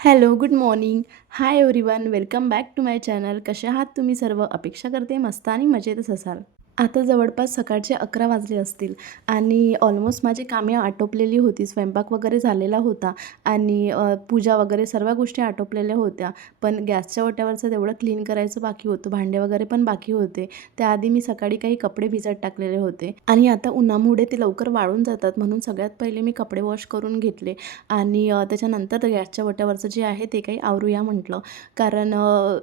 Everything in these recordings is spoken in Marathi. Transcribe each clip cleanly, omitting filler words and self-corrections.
Hello, good morning. Hi everyone, welcome back to my channel. कसे आहात तुम्ही सर्व? अपेक्षा करते मस्त आणि मजेतच असाल. आता जवळपास सकाळचे 11 वाजले असतील आणि ऑलमोस्ट माझी कामे आटोपलेली होती. स्वयंपाक वगैरे झालेला होता आणि पूजा वगैरे सर्व गोष्टी आटोपलेल्या होत्या. पण गॅसच्या ओट्यावरचं तेवढं क्लीन करायचं बाकी होतं. भांडे वगैरे पण बाकी होते. त्याआधी मी सकाळी काही कपडे भिजत टाकलेले होते आणि आता उन्हामुळे ते लवकर वाळून जातात म्हणून सगळ्यात पहिले मी कपडे वॉश करून घेतले आणि त्याच्यानंतर गॅसच्या ओट्यावरचं जे आहे ते काही आवरूया म्हटलं. कारण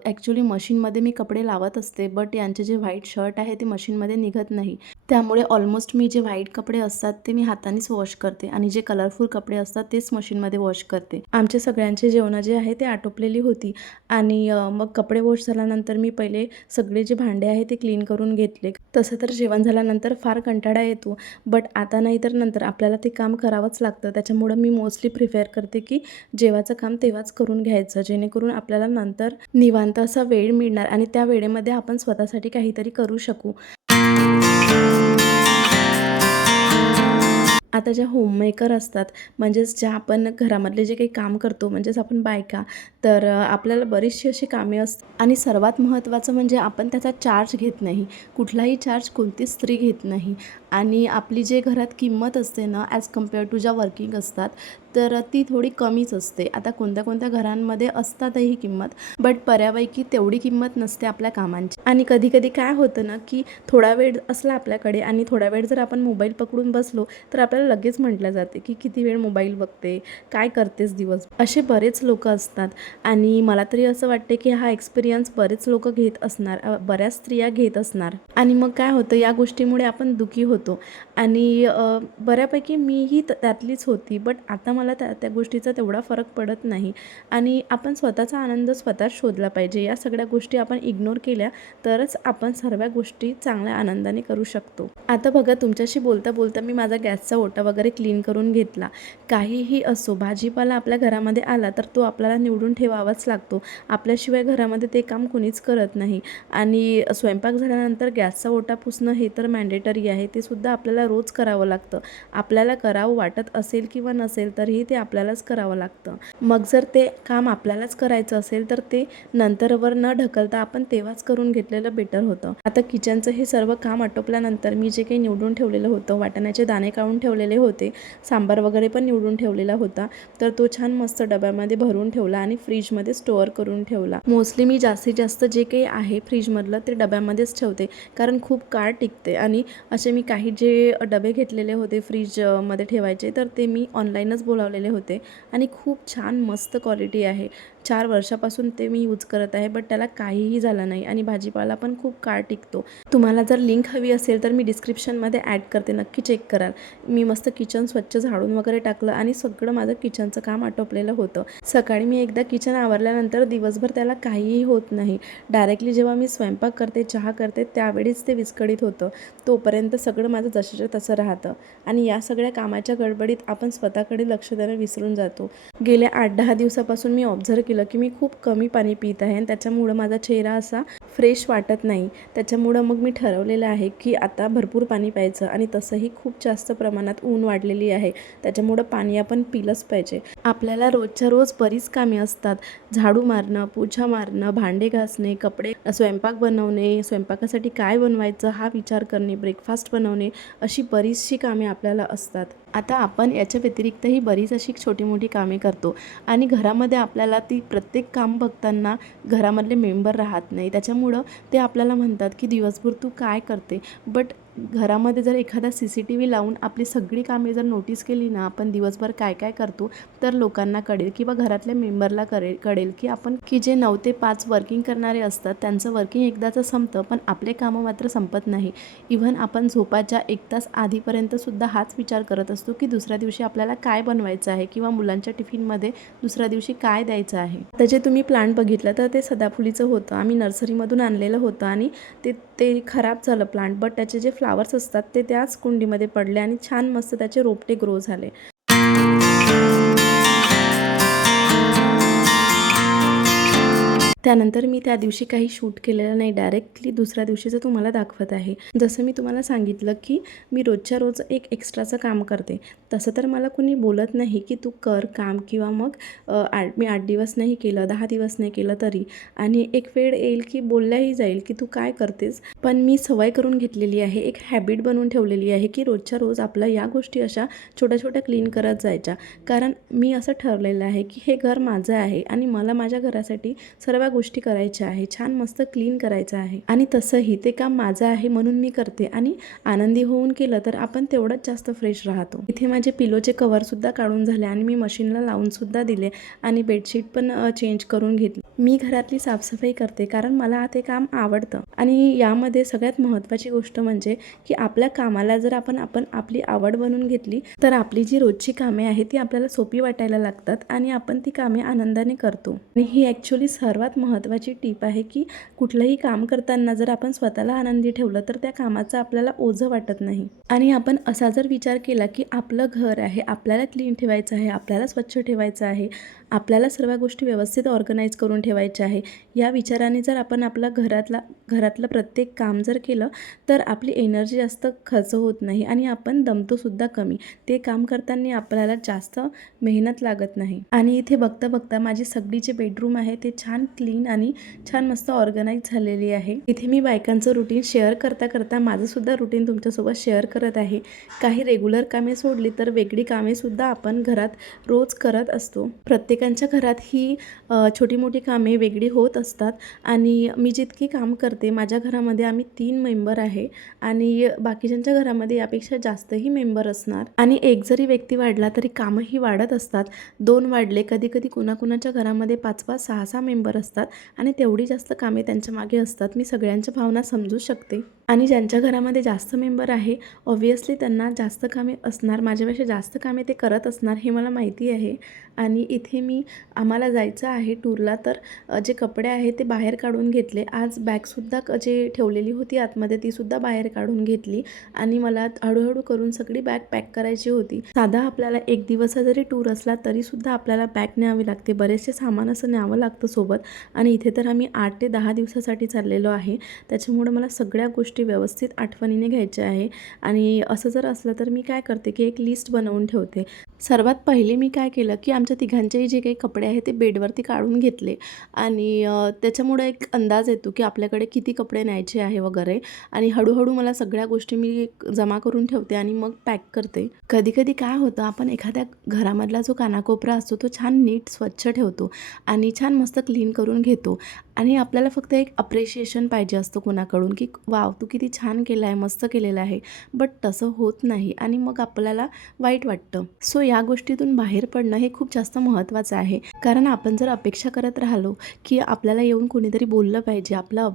ॲक्च्युली मशीनमध्ये मी कपडे लावत असते, बट यांचे जे व्हाईट शर्ट आहे ते मशीनमध्ये निघत नाही. त्यामुळे ऑलमोस्ट मी जे व्हाईट कपडे असतात ते मी हातानेच वॉश करते आणि जे कलरफुल कपडे असतात तेच मशीनमध्ये वॉश करते. आमचे सगळ्यांचे जेवणं जे आहे ते आटोपलेली होती आणि मग कपडे वॉश झाल्यानंतर मी पहिले सगळे जे भांडे आहे ते क्लीन करून घेतले. तसं तर जेवण झाल्यानंतर फार कंटाळा येतो, बट आता नाही तर नंतर आपल्याला ते काम करावंच लागतं. त्याच्यामुळं मी मोस्टली प्रिफेअर करते की जेव्हाचं काम तेव्हाच करून घ्यायचं, जेणेकरून आपल्याला नंतर निवांत असा वेळ मिळणार आणि त्या वेळेमध्ये आपण स्वतःसाठी काहीतरी करू शकू. आता ज्या होममेकर असतात, म्हणजेच ज्या आपण घरामधले जे काही काम करतो, म्हणजेच आपण बायका, तर आपल्याला बरीचशी अशी कामे असतात आणि सर्वात महत्त्वाचं म्हणजे आपण त्याचा चार्ज घेत नाही. कुठलाही चार्ज कोणतीच स्त्री घेत नाही आणि आपली जे घरात किंमत असते ना, ॲज कम्पेअर टू ज्या वर्किंग असतात, तर ती थोडी कमीच असते. आता कोणत्या कोणत्या घरांमध्ये असतातही किंमत, बट बऱ्यापैकी तेवढी किंमत नसते आपल्या कामांची. आणि कधी कधी काय होतं ना, की थोडा वेळ असला आपल्याकडे आणि थोडा वेळ जर आपण मोबाईल पकडून बसलो तर आपल्याला लगेच म्हटलं जाते की किती वेळ मोबाईल बघते, काय करतेस दिवस. असे बरेच लोक असतात आणि मला तरी असं वाटते की हा एक्सपिरियन्स बरेच लोक घेत असणार, बऱ्याच स्त्रिया घेत असणार. आणि मग काय होतं, या गोष्टीमुळे आपण दुःखी होतो आणि बऱ्यापैकी मीही त्यातलीच होती, बट आता मला त्या गोष्टीचा तेवढा फरक पडत नाही आणि आपण स्वतःचा आनंद स्वतःच शोधला पाहिजे. या सगळ्या गोष्टी आपण इग्नोर केल्या तरच आपण सर्व गोष्टी चांगल्या आनंदाने करू शकतो. आता बघा, तुमच्याशी बोलता बोलता मी माझा गॅसचा ओटा वगैरे क्लीन करून घेतला. काहीही असो, भाजीपाला आपल्या घरामध्ये आला तर तो आपल्याला निवडून ठेवावाच लागतो. आपल्याशिवाय घरामध्ये ते काम कुणीच करत नाही आणि स्वयंपाक झाल्यानंतर गॅसचा ओटा पुसणं हे तर मॅन्डेटरी आहे. ते सुद्धा आपल्याला रोज करावं लागतं. आपल्याला करावं वाटत असेल किंवा नसेल तरीही ते आपल्यालाच करावं लागतं. मग जर ते काम आपल्यालाच करायचं असेल तर ते नंतरवर न ढकलता आपण तेव्हाच करून घेतलेलं बेटर होतं. आता किचनचं हे सर्व काम आटोपल्यानंतर मी जे काही निवडून ठेवलेलं होतं, वाटाण्याचे दाणे काढून ठेवलेले होते, सांबार वगैरे पण निवडून ठेवलेला होता, तर तो छान मस्त डब्यामध्ये भरून ठेवला आणि फ्रीजमध्ये स्टोअर करून ठेवला. मोस्टली मी जास्तीत जास्त जे काही आहे फ्रीजमधलं ते डब्यामध्येच ठेवते, कारण खूप काळ टिकते. आणि असे मी काही जे डबे घेतलेले होते फ्रीजमध्ये ठेवायचे, तर ते मी ऑनलाईनच बोलावलेले होते आणि खूप छान मस्त क्वालिटी आहे. 4 वर्षापासून ते मी यूज करत आहे, बट त्याला काहीही झालं नाही आणि भाजीपाला पण खूप काळ टिकतो. तुम्हाला जर लिंक हवी असेल तर मी डिस्क्रिप्शनमध्ये ॲड करते, नक्की चेक कराल. मी मस्त किचन स्वच्छ झाडून वगैरे टाकलं आणि सगळं माझं किचनचं काम आटोपलेलं होतं. सकाळी मी एकदा किचन आवरल्यानंतर दिवसभर त्याला काहीही होत नाही. डायरेक्टली जेव्हा मी स्वयंपाक करते, चहा करते, त्यावेळीच ते विस्कळीत होतं. तोपर्यंत सगळं माझं जसंच्या तसं राहतं आणि या सगळ्या कामाच्या गडबडीत आपण स्वतःकडे लक्ष देणं विसरून जातो. गेल्या 8-10 दिवसापासून मी ऑब्झर्व केलं की मी खूप कमी पाणी पित आहे आणि त्याच्यामुळं माझा चेहरा असा फ्रेश वाटत नाही. त्याच्यामुळं मग मी ठरवलेलं आहे की आता भरपूर पाणी प्यायचं आणि तसंही खूप जास्त प्रमाणात ऊन वाढलेली आहे, त्याच्यामुळं पाणी आपण पिलंच पाहिजे. आपल्याला रोजच्या रोज बरीच कामे असतात. झाडू मारणं, पोछा मारणं, भांडे घासणे, कपडे, स्वयंपाक बनवणे, स्वयंपाकासाठी काय बनवायचं हा विचार करणे, ब्रेकफास्ट बनवणे, अशी बरीचशी कामे आपल्याला असतात. आता आपण याच्या व्यतिरिक्तही बरीच अशी छोटी मोठी कामे करतो आणि घरामध्ये आपल्याला ती प्रत्येक काम बघताना घरामधले मेंबर राहत नाही. त्याच्यामुळं ते आपल्याला म्हणतात की दिवसभर तू काय करते. बट घरामध्ये जर एखादा CCTV लावून आपली सगळी कामे जर नोटीस केली ना, आपण दिवसभर काय काय करतो, तर लोकांना कळेल किंवा घरातल्या मेंबरला कळेल की आपण की जे 9 ते 5 वर्किंग करणारे असतात त्यांचं वर्किंग एकदाचं संपतं, पण आपले कामं मात्र संपत नाही. इव्हन आपण झोपाच्या 1 तास आधीपर्यंतसुद्धा हाच विचार करत असतो की दुसऱ्या दिवशी आपल्याला काय बनवायचं आहे किंवा मुलांच्या टिफिनमध्ये दुसऱ्या दिवशी काय द्यायचं आहे. आता जे तुम्ही प्लांट बघितलं तर ते सदाफुलीचं होतं. आम्ही नर्सरीमधून आणलेलं होतं आणि ते ते खराब झालं प्लांट, बट त्याचे जे फ्लावर्स असतात ते त्याच कुंडीमध्ये पडले आणि छान मस्त त्याचे रोपटे ग्रो झाले. त्यानंतर मी त्या दिवशी काही शूट केलेलं नाही, डायरेक्टली दुसऱ्या दिवशीचं तुम्हाला दाखवत आहे. जसं मी तुम्हाला सांगितलं की मी रोजच्या रोज एक एक्स्ट्राचं काम करते. तसं तर मला कुणी बोलत नाही की तू कर काम, किंवा मग मी 8 दिवस नाही केलं, 10 दिवस नाही केलं तरी. आणि एक वेळ येईल की बोलल्याही जाईल की तू काय करतेस. पण मी सवय करून घेतलेली आहे, एक हॅबिट बनवून ठेवलेली आहे की रोजच्या रोज आपल्या या गोष्टी अशा छोट्या छोट्या क्लीन करत जायच्या. कारण मी असं ठरलेलं आहे की हे घर माझं आहे आणि मला माझ्या घरासाठी सर्व गोष्टी करायच्या आहे, छान मस्त क्लीन करायचं आहे. आणि तसंही ते काम माझं आहे म्हणून मी करते, आणि आनंदी होऊन केलं तर आपण तेवढंच जास्त फ्रेश राहतो. इथे माझे पिलोचे कव्हरसुद्धा काढून झाले आणि मी मशीनला लावूनसुद्धा दिले, आणि बेडशीट पण चेंज करून घेतली. मी घरातली साफसफाई करते कारण मला ते काम आवडतं. आणि यामध्ये सगळ्यात महत्त्वाची गोष्ट म्हणजे की आपल्या कामाला जर आपण आपली आवड बनवून घेतली तर आपली जी रोजची कामे आहेत ती आपल्याला सोपी वाटायला लागतात आणि आपण ती कामे आनंदाने करतो. आणि ही ॲक्च्युली सर्वात महत्त्वाची टीप आहे की कुठलंही काम करताना जर आपण स्वतःला आनंदी ठेवलं तर त्या कामाचं आपल्याला ओझं वाटत नाही. आणि आपण असा जर विचार केला की आपलं घर आहे, आपल्याला क्लीन ठेवायचं आहे, आपल्याला स्वच्छ ठेवायचं आहे, आपल्याला सर्व गोष्टी व्यवस्थित ऑर्गनाईज करून ठेवायच्या आहे, या विचाराने जर आपण आपला घरातलं प्रत्येक काम जर केलं तर आपली एनर्जी जास्त खर्च होत नाही आणि आपण दमतोसुद्धा कमी. ते काम करताना आपल्याला जास्त मेहनत लागत नाही. आणि इथे बघता बघता माझी सगळी जी बेडरूम आहे ते छान क्लीन आणि छान मस्त ऑर्गनाईज झालेली आहे. इथे मी बायकांचं रुटीन शेअर करता करता माझंसुद्धा रुटीन तुमच्यासोबत शेअर करत आहे. काही रेग्युलर कामे सोडली तर वेगळी कामेसुद्धा आपण घरात रोज करत असतो. प्रत्येकांच्या घरात ही छोटी मोठी कामे वेगळी होत असतात. आणि मी जितकी काम करते, माझ्या घरामध्ये आम्ही 3 मेंबर आहे आणि बाकीच्यांच्या घरामध्ये यापेक्षा जास्तही मेंबर असणार. आणि एक जरी व्यक्ती वाढला तरी कामंही वाढत असतात. 2 वाढले, कधी कधी कुणाकुणाच्या घरामध्ये 5-5, 6-6 मेंबर असतात आणि तेवढी जास्त कामे त्यांच्या मागे असतात. मी सगळ्यांच्या भावना समजू शकते. आणि ज्यांच्या घरामध्ये जास्त मेंबर आहे ऑब्व्हियसली त्यांना जास्त कामे असणार, माझ्यापेक्षा जास्त कामे ते करत असणार हे मला माहिती आहे. आणि इथे आम्हाला जायचं आहे टूरला, तर जे कपडे आहेत ते बाहेर काढून घेतले. आज बॅगसुद्धा जे ठेवलेली होती आतमध्ये तीसुद्धा बाहेर काढून घेतली आणि मला हळूहळू करून सगळी बॅग पॅक करायची होती. साधा आपल्याला 1 दिवसा जरी टूर असला तरीसुद्धा आपल्याला बॅग न्यावी लागते, बरेचसे सामान असं न्यावं लागतं सोबत. आणि इथे तर आम्ही 8 ते 10 दिवसासाठी चाललेलो आहे, त्याच्यामुळे मला सगळ्या गोष्टी व्यवस्थित आठवणीने घ्यायच्या आहे. आणि असं जर असलं तर मी काय करते की एक लिस्ट बनवून ठेवते. सर्वात पहिले मी काय केलं की आमच्या तिघांचेही जे काही कपडे आहेत ते बेडवरती काढून घेतले. आणि त्याच्यामुळे एक अंदाज येतो की आपल्याकडे किती कपडे न्यायचे आहे वगैरे. आणि हळूहळू मला सगळ्या गोष्टी मी जमा करून ठेवते आणि मग पॅक करते. कधी कधी काय होतं, आपण एखाद्या घरामधला जो कानाकोपरा असतो तो छान नीट स्वच्छ ठेवतो आणि छान मस्त क्लीन करून घेतो. आणि आपल्याला फक्त एक अप्रिशिएशन पाहिजे असतं कोणाकडून की वाव तू किती छान केलं आहे, मस्त केलेलं आहे. बट तसं होत नाही आणि मग आपल्याला वाईट वाटतं. सो या गोष्टीतून बाहेर पडणं हे खूप जास्त महत्त्वाचं आहे. कारण आपण जर अपेक्षा करत राहिलो की आपल्याला येऊन कोणीतरी बोललं पाहिजे, आपलं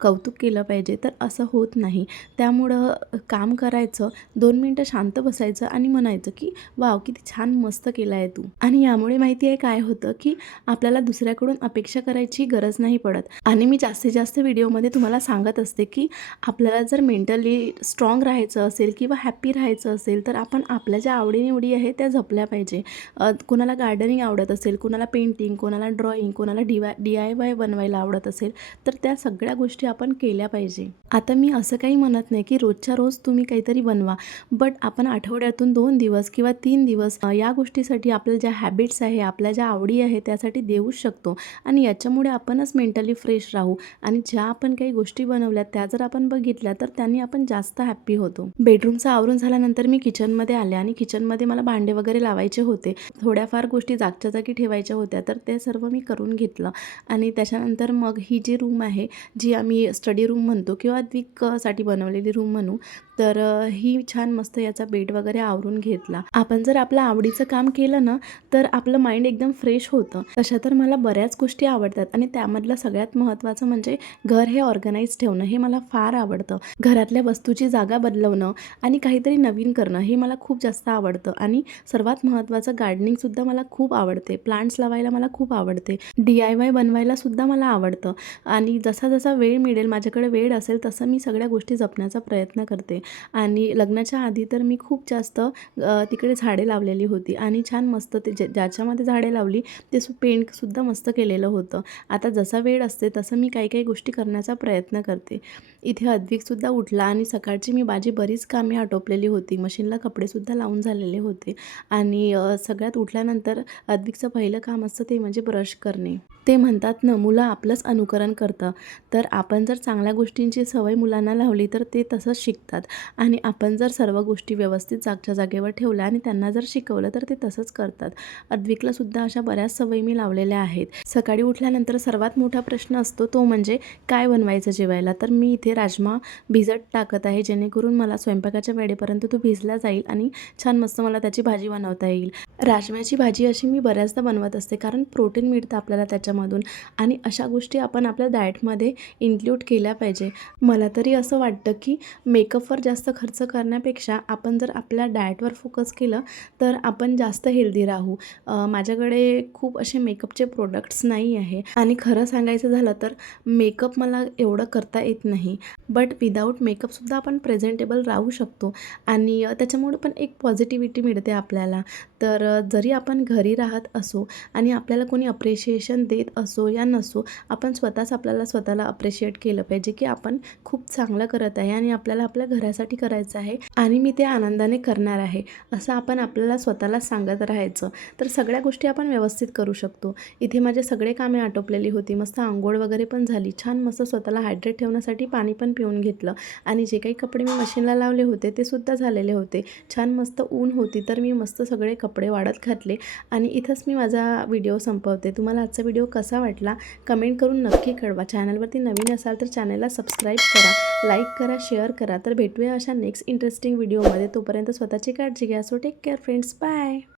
कौतुक केलं पाहिजे, तर असं होत नाही. त्यामुळं काम करायचं, 2 मिनटं शांत बसायचं आणि म्हणायचं की वाव किती छान मस्त केलं आहे तू. आणि यामुळे माहिती आहे काय होतं की आपल्याला दुसऱ्याकडून अपेक्षा करायची गरज नाही पडत. आणि मी जास्तीत जास्त व्हिडिओमध्ये तुम्हाला सांगत असते की आपल्याला जर मेंटली स्ट्रॉंग राहायचं असेल किंवा हॅप्पी राहायचं असेल तर आपण आपल्या ज्या आवडीनिवडी आहेत त्या जपल्या पाहिजे. कोणाला गार्डनिंग आवडत असेल, कोणाला पेंटिंग, कोणाला ड्रॉइंग, कोणाला DIY बनवायला आवडत असेल तर त्या सगळ्या गोष्टी आपण केल्या पाहिजे. आता मी असं काही म्हणत नाही की रोजच्या रोज तुम्ही काहीतरी बनवा, बट आपण आठवड्यातून 2 दिवस किंवा 3 दिवस या गोष्टीसाठी आपल्या ज्या हॅबिट्स आहे, आपल्या ज्या आवडी आहे त्यासाठी देऊच शकतो. आणि याच्यामुळे आपणच मेंटली फ्रेश राहू. आणि ज्या आपण काही गोष्टी बनवल्या त्या जर आपण बघितल्या तर त्यांनी आपण जास्त हॅप्पी होतो. बेडरूमचं आवरून झाल्यानंतर मी किचनमध्ये आले आणि किचनमध्ये मला भांडे वगैरे लावायचे होते. थोड्याफार गोष्टी जागच्या जागी ठेवायच्या होत्या तर ते सर्व मी करून घेतलं. आणि त्याच्यानंतर मग ही जी रूम आहे, जी आम्ही स्टडी रूम म्हणतो किंवा साठी बनवलेली रूम म्हणू, तर ही छान मस्त याचा बेड वगैरे आवरून घेतला. आपण जर आपलं आवडीचं काम केलं ना तर आपलं माइंड एकदम फ्रेश होतं. तशा तर मला बऱ्याच गोष्टी आवडतात आणि त्यामधलं सगळ्यात महत्त्वाचं म्हणजे घर हे ऑर्गनाईज ठेवणं हे मला फार आवडतं. घरातल्या वस्तूची जागा बदलवणं आणि काहीतरी नवीन करणं हे मला खूप जास्त आवडतं. आणि सर्वात महत्त्वाचं गार्डनिंगसुद्धा मला खूप आवडते, प्लांट्स लावायला मला खूप आवडते, DIY बनवायला सुद्धा मला आवडतं. आणि जसा जसा वेळ मिळेल, माझ्याकडे वेळ असेल तसं मी सगळ्या गोष्टी जपण्याचा प्रयत्न करते. आणि लग्नाच्या आधी तर मी खूप जास्त तिकडे झाडे लावलेली होती आणि छान मस्त ते ज्याच्यामध्ये झाडे लावली ते पेंटसुद्धा मस्त केलेलं होतं. आता जसा वेळ वेळ असते तसं मी काही काही गोष्टी करण्याचा प्रयत्न करते. इथे अद्विकसुद्धा उठला आणि सकाळची मी माझी बरीच कामे आटोपलेली होती. मशीनला कपडेसुद्धा लावून झालेले होते आणि सगळ्यात उठल्यानंतर अद्विकचं पहिलं काम असतं ते म्हणजे ब्रश करणे. ते म्हणतात ना, मुलं आपलंच अनुकरण करतं. तर आपण जर चांगल्या गोष्टींची सवय मुलांना लावली तर ते तसंच शिकतात आणि आपण जर सर्व गोष्टी व्यवस्थित जागच्या जागेवर ठेवल्या आणि त्यांना जर शिकवलं तर ते तसंच करतात. अद्विकलासुद्धा अशा बऱ्याच सवयी मी लावलेल्या आहेत. सकाळी उठल्यानंतर सर्वात मोठा प्रश्न असतो तो म्हणजे काय बनवायचं जेवायला. तर मी इथे राजमा भिजत टाकत आहे, जेणेकरून मला स्वयंपाकाच्या वेळेपर्यंत तो भिजला जाईल आणि छान मस्त मला त्याची भाजी बनवता येईल. राजम्याची भाजी अशी मी बऱ्याचदा बनवत असते, कारण प्रोटीन मिळतं आपल्याला त्याच्यामधून आणि अशा गोष्टी आपण आपल्या डाएटमध्ये इन्क्लूड केल्या पाहिजे. मला तरी असं वाटतं की मेकअपवर जास्त खर्च करण्यापेक्षा आपण जर आपल्या डाएटवर फोकस केलं तर आपण जास्त हेल्दी राहू. माझ्याकडे खूप असे मेकअपचे प्रोडक्ट्स नाही आहे आणि खरं सांगायचं झालं तर मेकअप मला एवढं करता येत नाही. बट विदाऊट मेकअपसुद्धा आपण प्रेझेंटेबल राहू शकतो आणि त्याच्यामुळे पण एक पॉझिटिव्हिटी मिळते आपल्याला. तर जरी आपण घरी राहत असो आणि आपल्याला कोणी अप्रिशिएशन देत असो या नसो, आपण आपल्याला स्वतःला अप्रिशिएट केलं पाहिजे की आपण खूप चांगलं करत आहे आणि आपल्याला आपल्या घरासाठी करायचं आहे आणि मी ते आनंदाने करणार आहे, असं आपण आपल्याला स्वतःला सांगत राहायचं. तर सगळ्या गोष्टी आपण व्यवस्थित करू शकतो. इथे माझे सगळे कामे आटोपलेली होती. मस्त अंघोळ वगैरे पण झाली. छान मस्त स्वतःला हायड्रेट ठेवण्यासाठी पाणी पण पिऊन घेतलं आणि जे काही कपडे मी मशीनला लावले होते ते सुद्धा झालेले होते. छान मस्त ऊन होती तर मी मस्त सगळे कपडे वाळत घातले आणि इथंच मी माझा व्हिडिओ संपवते. तुम्हाला आजचा व्हिडिओ कसा वाटला कमेंट करून नक्की कळवा. चॅनलवरती नवीन असाल तर चॅनलला सबस्क्राईब करा, लाईक करा, शेअर करा. तर भेटूया अशा नेक्स्ट इंटरेस्टिंग व्हिडिओमध्ये. तोपर्यंत स्वतःची काळजी घ्या. So take care friends. Bye.